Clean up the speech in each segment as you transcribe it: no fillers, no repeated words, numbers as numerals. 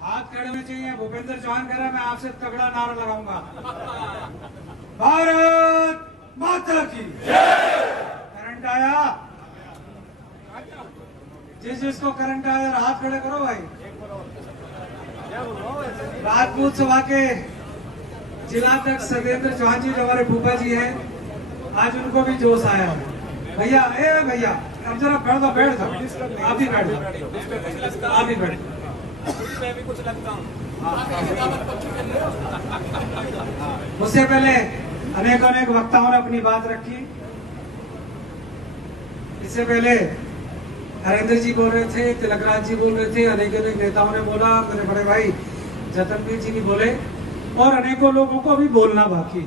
हाथ खड़े होने चाहिए। भूपेंद्र चौहान कह रहा है मैं आपसे तगड़ा नारा लगाऊंगा, भारत माता की करंट आया, जिसको करंट आया हाथ खड़े करो भाई। राजपूत सभा के जिलाध्यक्ष सत्येंद्र चौहान जी जो हमारे फूफा जी हैं, आज उनको भी जोश आया है। भैया भैया अब जरा बैठ दो, बैठ जाओ, आप ही बैठ जाओ, आप ही बैठ जाओ। कुछ लगता हूँ उससे पहले अनेक वक्ताओं ने अपनी बात रखी। इससे पहले हरेंद्र जी बोल रहे थे, तिलकराज जी बोल रहे थे, अनेक नेताओं ने बोला, मेरे बड़े भाई जतनवीर जी भी बोले और अनेकों लोगों को अभी बोलना बाकी।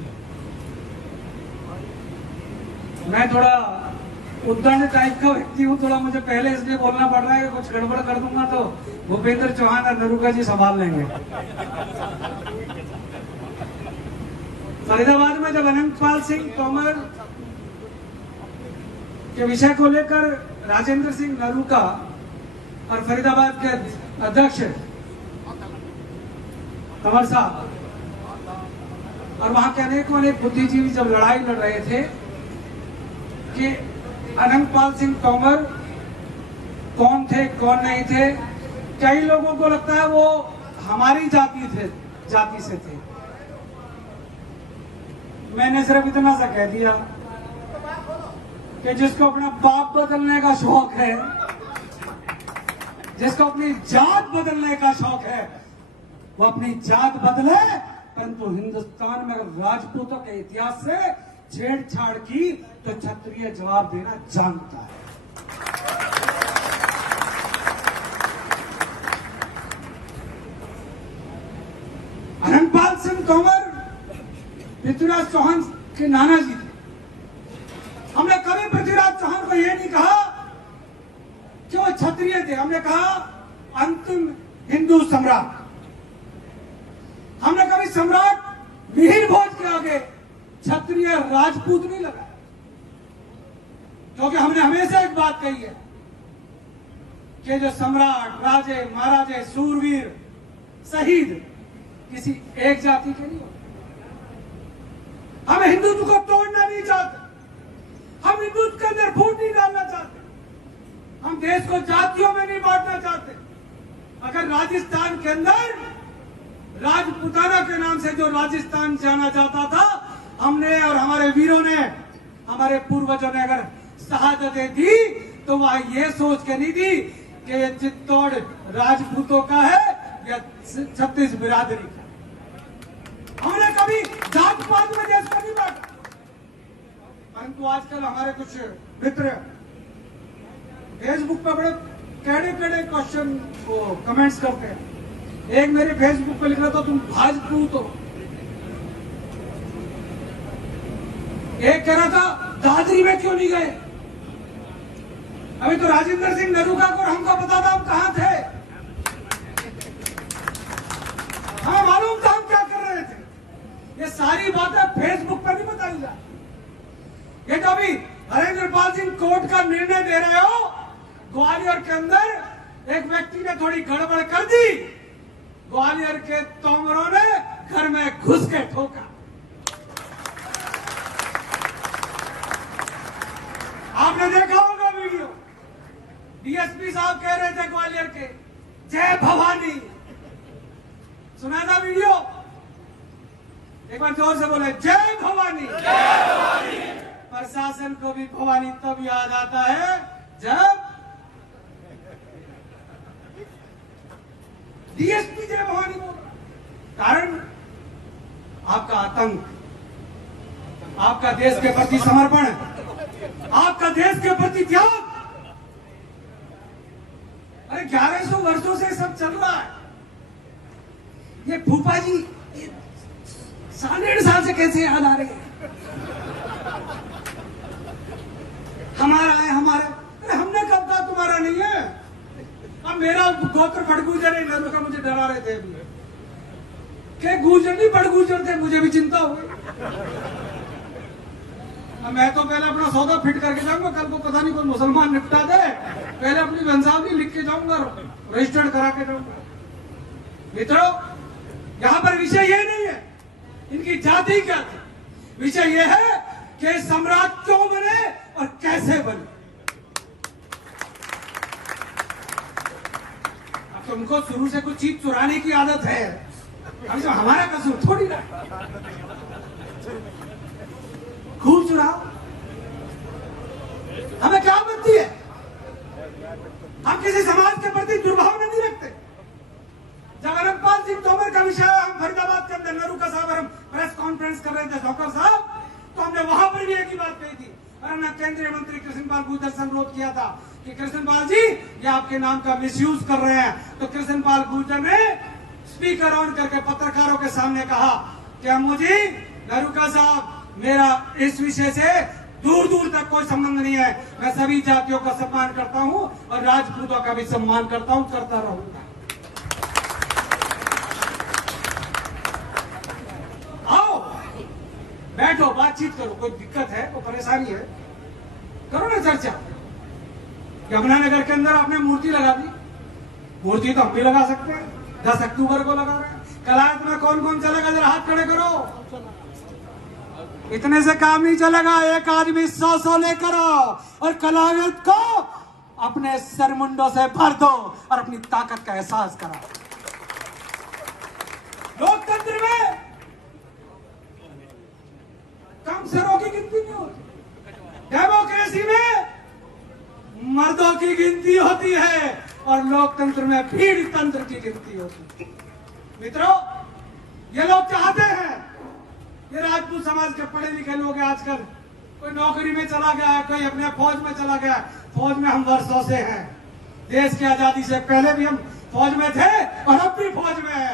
मैं थोड़ा उद्दंड टाइप का व्यक्ति हूँ, थोड़ा मुझे पहले इसलिए बोलना पड़ रहा है कि कुछ गड़बड़ कर दूंगा तो भूपेंद्र चौहान और नरूका जी संभाल लेंगे। फरीदाबाद में जब अनंतपाल सिंह तोमर के विषय को लेकर राजेंद्र सिंह नरूका और फरीदाबाद के अध्यक्ष तंवर साहब और वहां के अनेक बुद्धिजीवी जब लड़ाई लड़ रहे थे कि अनंतपाल सिंह तोमर कौन थे कौन नहीं थे, कई लोगों को लगता है वो हमारी जाति से थे। मैंने सिर्फ इतना सा कह दिया कि जिसको अपना बाप बदलने का शौक है, जिसको अपनी जात बदलने का शौक है, वो अपनी जात बदले, परंतु हिंदुस्तान में अगर राजपूतों के इतिहास से छेड़छाड़ की तो क्षत्रिय जवाब देना जानता है। अनंतपाल सिंह तोमर पृथ्वीराज चौहान के नाना जी थे। हमने कभी पृथ्वीराज चौहान को यह नहीं कहा कि वो क्षत्रिय थे, हमने कहा अंतिम हिंदू सम्राट। हमने कभी सम्राट मिहिर भोज के आगे क्षत्रिय राजपूत नहीं लगाया, क्योंकि हमने हमेशा एक बात कही है कि जो सम्राट, राजे, महाराजे, सूरवीर, शहीद किसी एक जाति के नहीं होते। हम हिंदुत्व को तोड़ना नहीं चाहते, हम हिंदुत्व के अंदर फूट नहीं डालना चाहते, हम देश को जातियों में नहीं बांटना चाहते। अगर राजस्थान के अंदर राजपुताना के नाम से जो राजस्थान जाना जाता था, हमने और हमारे वीरों ने, हमारे पूर्वजों ने अगर शहादतें दी तो वह ये सोच के नहीं दी कि ये चित्तौड़ राजपूतों का है या छत्तीस बिरादरी का। हमने कभी जात पात में देश को नहीं बांटा। परंतु आजकल हमारे कुछ मित्र फेसबुक पर बड़े कड़े क्वेश्चन को कमेंट्स करते हैं। एक मेरे फेसबुक पे लिख रहा था तुम भाजपूत हो, एक कह रहा था दादरी में क्यों नहीं गए। अभी तो राजेंद्र सिंह नरूका को हमको पता था हम कहां थे, हमें मालूम था हम क्या कर रहे थे। ये सारी बातें फेसबुक पर नहीं बताई जा। ये तो अभी हरेंद्रपाल सिंह कोर्ट का निर्णय दे रहे हो, ग्वालियर के अंदर एक व्यक्ति ने थोड़ी गड़बड़ कर दी, ग्वालियर के तोमरों ने घर में घुस के ठोका। आपने देखा होगा वीडियो, डीएसपी साहब कह रहे थे ग्वालियर के जय भवानी, सुना था वीडियो? एक बार जोर से बोले जय भवानी। जय भवानी। प्रशासन को भी भवानी तब याद आता है जब डीएसपी जय भवानी बोल रहा। कारण आपका आतंक, आपका देश के प्रति समर्पण, आपका देश के प्रति त्याग। अरे 1100 वर्षों से सब चल रहा है। ये फूफा जी 1.5 साल से कैसे याद आ रहे हैं हमारा है हमारा। अरे हमने कब कहा तुम्हारा नहीं है। अब मेरा गोत्र बड़गुजर है, नरूका मुझे डरा रहे थे कि गुजर नहीं बड़गुजर थे, मुझे भी चिंता हुई। मैं तो पहले अपना सौदा फिट करके जाऊंगा, कल को पता नहीं कोई मुसलमान निपटा दे, पहले अपनी वंशावली लिख के जाऊंगा, रजिस्टर्ड करा के जाऊंगा। मित्रों, यहां पर विषय ये नहीं है इनकी जाति क्या थी, विषय ये है कि सम्राट क्यों बने और कैसे बने। अब तुमको शुरू से कुछ चीज चुराने की आदत है, अब जो हमारा कसूर थोड़ी ना, खूब चुराओ, हमें क्या आपत्ति है। हम किसी समाज के प्रति दुर्भावना नहीं रखते। जब धर्मपाल सिंह तोमर का विषय हम फरीदाबाद के अंदर नरूका साहब और हम प्रेस कॉन्फ्रेंस कर रहे थे डॉक्टर साहब, तो हमने वहां पर भी एक ही बात कही थी और हमने केंद्रीय मंत्री कृष्णपाल गुर्जर से अनुरोध किया था कि कृष्णपाल जी ये आपके नाम का मिसयूज कर रहे हैं। तो कृष्णपाल गुर्जर ने स्पीकर ऑन करके पत्रकारों के सामने कहा कि मुझे नरूका साहब, मेरा इस विषय से दूर दूर तक कोई संबंध नहीं है, मैं सभी जातियों का सम्मान करता हूं और राजपूतों का भी सम्मान करता हूं, करता रहूंगा। आओ बैठो, बातचीत करो, कोई दिक्कत है, कोई परेशानी है, करो ना चर्चा। यमुनानगर के अंदर आपने मूर्ति लगा दी, मूर्ति तो हम भी लगा सकते हैं, 10 अक्टूबर को लगा रहे हैं। कलायत में कौन कौन चलेगा, जरा हाथ खड़े करो। इतने से काम नहीं चलेगा, एक आदमी 100 लेकर आओ और कलायत को अपने सरमुंडों से भर दो और अपनी ताकत का एहसास कराओ। लोकतंत्र में कम सरों की गिनती नहीं होती, डेमोक्रेसी में मर्दों की गिनती होती है और लोकतंत्र में भीड़ तंत्र की गिनती होती है। मित्रों, ये लोग चाहते हैं, ये राजपूत समाज के पढ़े लिखे लोग हैं, आजकल कोई नौकरी में चला गया है, कोई अपने फौज में चला गया। फौज में हम वर्षों से हैं, देश की आजादी से पहले भी हम फौज में थे और अब भी फौज में है,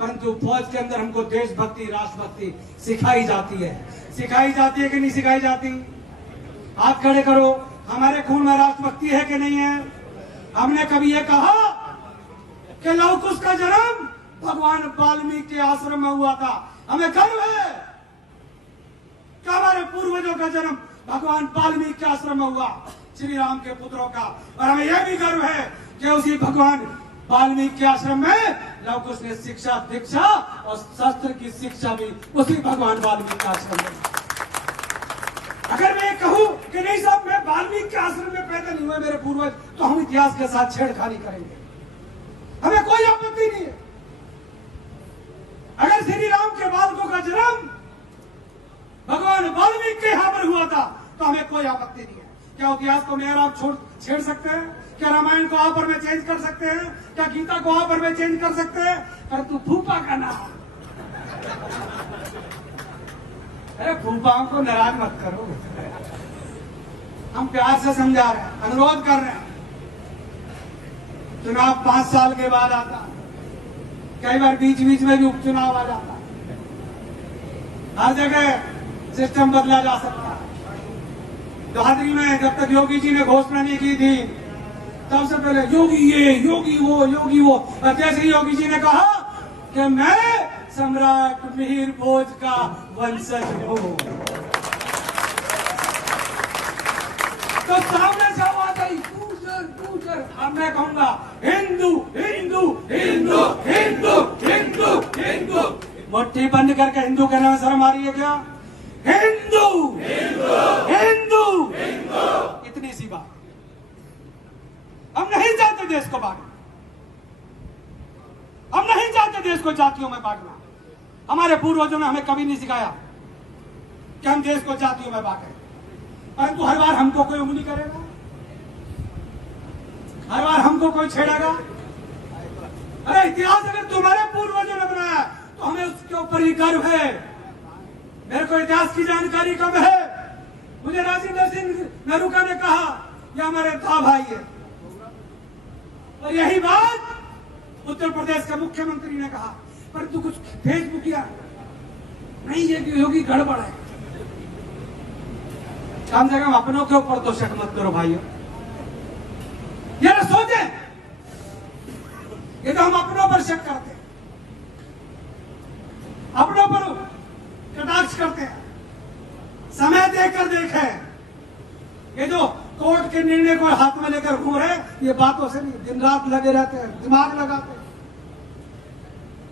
परंतु फौज के अंदर हमको देशभक्ति, राष्ट्रभक्ति सिखाई जाती है। सिखाई जाती है कि नहीं सिखाई जाती? हाथ खड़े करो, हमारे खून में राष्ट्रभक्ति है कि नहीं है? हमने कभी ये कहा कि लव कुश का जन्म भगवान वाल्मीकि के आश्रम में हुआ था? हमें गर्व है कि हमारे पूर्वजों का जन्म भगवान वाल्मीकि के आश्रम में हुआ, श्री राम के पुत्रों का। और हमें यह भी गर्व है कि उसी भगवान वाल्मीकि के आश्रम में लव कुश ने शिक्षा, दीक्षा और शस्त्र की शिक्षा भी उसी भगवान वाल्मीकि के आश्रम में। अगर मैं कहूं कि नहीं साहब, मैं वाल्मीकि के आश्रम में पैदा नहीं हुए मेरे पूर्वज, तो हम इतिहास के साथ छेड़खानी करेंगे, हमें कोई आपत्ति नहीं है। अगर श्री राम के बालकों का जन्म भगवान वाल्मीकि के यहां पर हुआ था तो हमें कोई आपत्ति नहीं है। क्या इतिहास को मेरा आप छेड़ सकते हैं? क्या रामायण को आप में चेंज कर सकते हैं? क्या गीता को आप में चेंज कर सकते हैं? परंतु फूफा का नाम, अरे फूफाओं को नाराज मत करो, हम प्यार से समझा रहे हैं, अनुरोध कर रहे हैं। चुनाव 5 साल के बाद आता, कई बार बीच बीच में भी उपचुनाव आ जाता, हर जगह सिस्टम बदला जा सकता है। दादरी में जब तक योगी जी ने घोषणा नहीं की थी, तब से पहले योगी ये, योगी वो, योगी वो, और जैसे ही योगी जी ने कहा कि मैं सम्राट मिहिर भोज का वंशज हूं, तो सामने से आवाज आई, अब मैं कहूंगा हिंदू हिंदू हिंदू हिंदू हिंदू हिंदू। मुट्ठी बंद करके हिंदू कहने में शर्म आ रही है क्या? हिंदू हिंदू हिंदू हिंदू, इतनी सी बात। हम नहीं चाहते देश को बांटना, हम नहीं चाहते देश को जातियों में बांटना। हमारे पूर्वजों ने हमें कभी नहीं सिखाया कि हम देश को जातियों में बांटे, परंतु हर बार हमको कोई उंगली करेगा, हर बार हमको कोई छेड़ेगा। अरे इतिहास अगर तुम्हारे पूर्वजों ने बनाया तो हमें उसके ऊपर ही गर्व है। मेरे को इतिहास की जानकारी कम है, मुझे राजेंद्र सिंह नरूका ने कहा ये हमारे दा भाई है, और यही बात उत्तर प्रदेश के मुख्यमंत्री ने कहा, परंतु कुछ फेसबुकिया नहीं, ये योगी गड़बड़ है। कम से कम अपनों के ऊपर तो शक मत करो भाइयों, ये ना सोचे, ये तो हम अपनों पर शक करते हैं, अपनों पर कटाक्ष करते हैं। समय देकर देखें, ये जो कोर्ट के निर्णय को हाथ में लेकर घूम रहे, ये बातों से नहीं, दिन रात लगे रहते हैं, दिमाग लगाते हैं।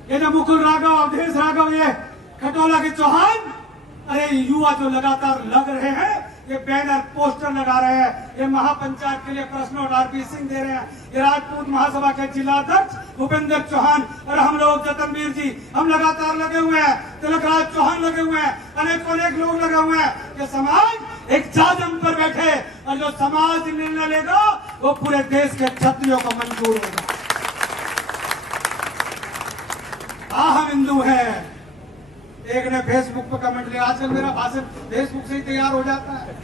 ये जो मुकुल राघव, अवधेश राघव, ये खटोला के चौहान, अरे युवा जो लगातार लग रहे हैं, ये बैनर पोस्टर लगा रहे हैं, ये महापंचायत के लिए प्रश्न नोट आरपी सिंह दे रहे हैं, ये राजपूत महासभा के जिलाध्यक्ष भूपेंद्र चौहान और हम लोग जतनवीर जी, हम लगातार लगे हुए हैं, तिलकराज चौहान लगे हुए हैं, अनेक लोग लगे हुए हैं। ये समाज एक जाजम पर बैठे और जो समाज निर्णय लेगा वो पूरे देश के क्षत्रियों को मंजूर होगा। हम हिंदू हैं। एक ने फेसबुक पर कमेंट लिया, आजकल मेरा भाषण फेसबुक से ही तैयार हो जाता है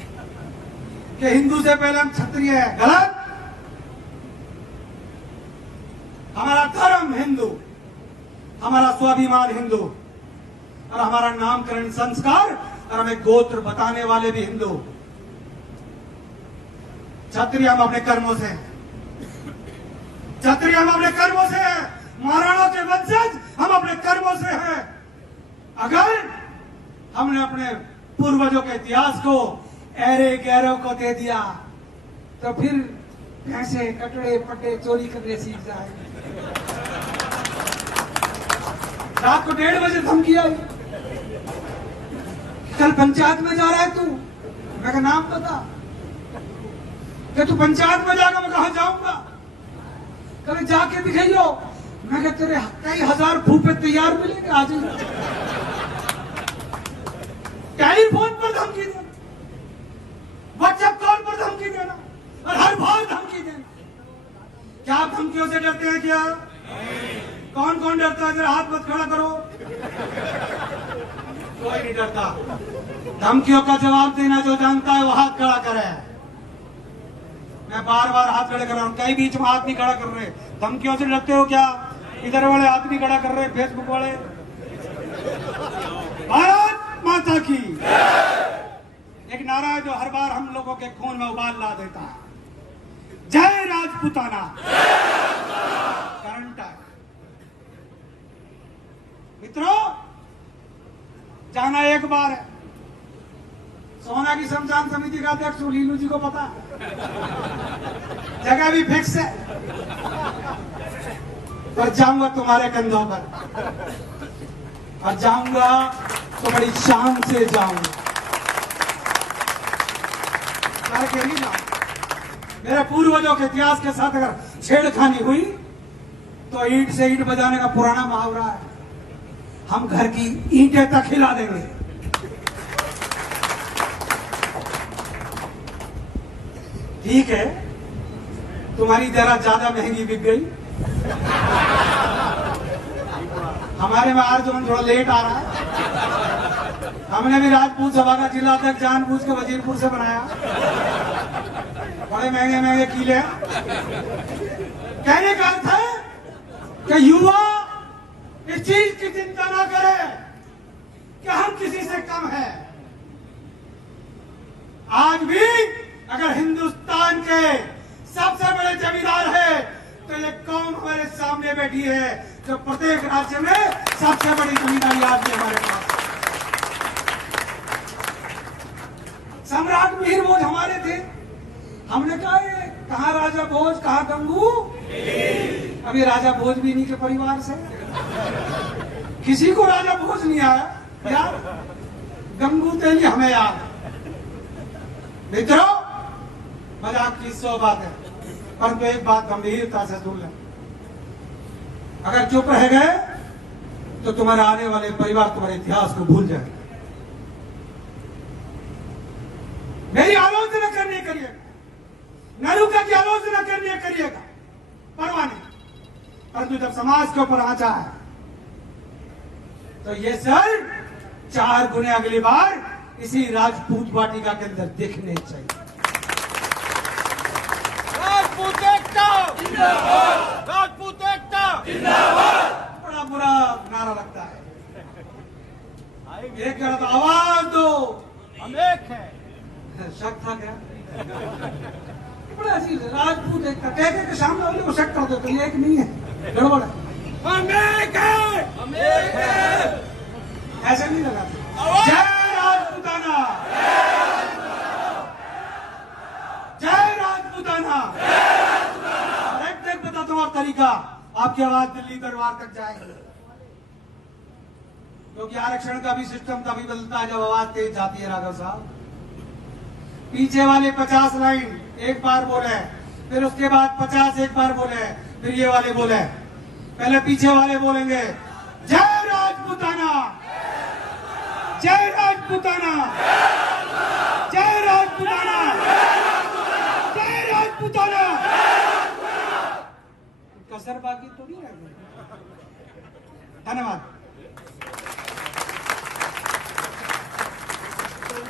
कि हिंदू से पहले हम क्षत्रिय हैं। गलत। हमारा धर्म हिंदू, हमारा स्वाभिमान हिंदू और हमारा नामकरण संस्कार और हमें गोत्र बताने वाले भी हिंदू। क्षत्रिय हम अपने कर्मों से, क्षत्रिय हम अपने कर्मों से हैं, महाराणों के वंशज हम अपने कर्मों से हैं। अगर हमने अपने पूर्वजों के इतिहास को ऐरे गैरों को दे दिया तो फिर पैसे कटड़े पट्टे चोरी करने सीख जाएंगे। रात को 1:30 बजे धमकी आई, कल पंचायत में जा रहा है तू। मैं का नाम बता कि तू पंचायत में जाकर। मैं कहा जाऊंगा, कल जाके दिखाइयो। मैं कहा तेरे कई हजार फूफे तैयार मिलेंगे, आ जाइए। टेलीफोन पर धमकी देना, व्हाट्सएप कॉल पर धमकी देना और हर बार धमकी देना। क्या आप धमकियों से डरते हैं क्या? कौन कौन डरता है? जरा हाथ मत खड़ा करो। कोई नहीं डरता। धमकियों का जवाब देना जो जानता है वो हाथ खड़ा करे। मैं बार बार हाथ खड़े कर रहा हूं, कई बीच में हाथ नहीं खड़ा कर रहे। धमकियों से डरते हो क्या? इधर वाले हाथ नहीं खड़ा कर रहे, फेसबुक वाले। भारत माता की एक नारा है जो हर बार हम लोगों के खून में उबाल ला देता है। जय राजपूताना। करंट है मित्रों, जाना एक बार है। सोना की शमशान समिति का अध्यक्ष लीलू जी को पता, जगह भी फिक्स है। पर जाऊंगा तुम्हारे कंधों पर, और जाऊंगा तो बड़ी शान से जाऊंगा। नहीं जाऊंगा। मेरे पूर्वजों के इतिहास के साथ अगर छेड़खानी हुई तो ईंट से ईंट बजाने का पुराना मुहावरा है, हम घर की ईंटें तक हिला देंगे। ठीक है, तुम्हारी जरा ज्यादा महंगी बिक गई। हमारे में आर्जमन थोड़ा लेट आ रहा है। हमने भी राजपूत सभा का जिला तक जानबूझ के वजीरपुर से बनाया। बड़े महंगे महंगे किले। कहने का अर्थ है कि युवा इस चीज की चिंता ना करे कि हम किसी से कम हैं। आज भी अगर हिंदुस्तान के सबसे बड़े जमींदार है तो ये कौम हमारे सामने बैठी है, जो प्रत्येक राज्य में सबसे बड़ी जमींदारी आज भी हमारे पास। सम्राट मिहिर भोज हमारे थे। हमने कहा कहाँ राजा भोज, कहाँ गंगू। अभी राजा भोज भी इन्हीं के परिवार से। किसी को राजा भोज नहीं आया यार, गंगू तेली हमें याद। मित्रों, मजाक की 100 बात है, परंतु एक बात गंभीरता से सुन लें। अगर चुप रह गए तो तुम्हारे आने वाले परिवार तुम्हारे इतिहास को भूल जाए। मेरी आलोचना करनी करिएगा, नरुका की आलोचना करनी करिएगा, परवाह नहीं। परंतु जब समाज के ऊपर आंचा है तो ये सर 4 गुने अगली बार इसी राजपूत वाटिका के अंदर दिखने चाहिए। राजपूत एकता जिंदाबाद, राजपूत एकता जिंदाबाद। बड़ा बुरा नारा लगता है। एक गलत आवाज दो, हम एक हैं। शक था क्या? बड़ा अजीब है। राजपूत एकता कह के सामने वाले को शक कर दो तो ये एक नहीं है, गड़बड़ है। हम एक हैं, हम एक हैं। ऐसे नहीं लगा। जय राजपूताना, जय राजपूताना। एक देख बता तुम्हारा तरीका, आपकी आवाज दिल्ली दरबार तक जाएगी। क्योंकि आरक्षण का भी सिस्टम तभी बदलता है जब आवाज तेज जाती है। राघव साहब, पीछे वाले 50 लाइन एक बार बोले, फिर उसके बाद 50 एक बार बोले, फिर ये वाले बोले। पहले पीछे वाले बोलेंगे जय राजपूताना, जय राजपूताना, जय राजपूताना, जय राजपूताना। कसर बाकी तो नहीं रह गई। धन्यवाद।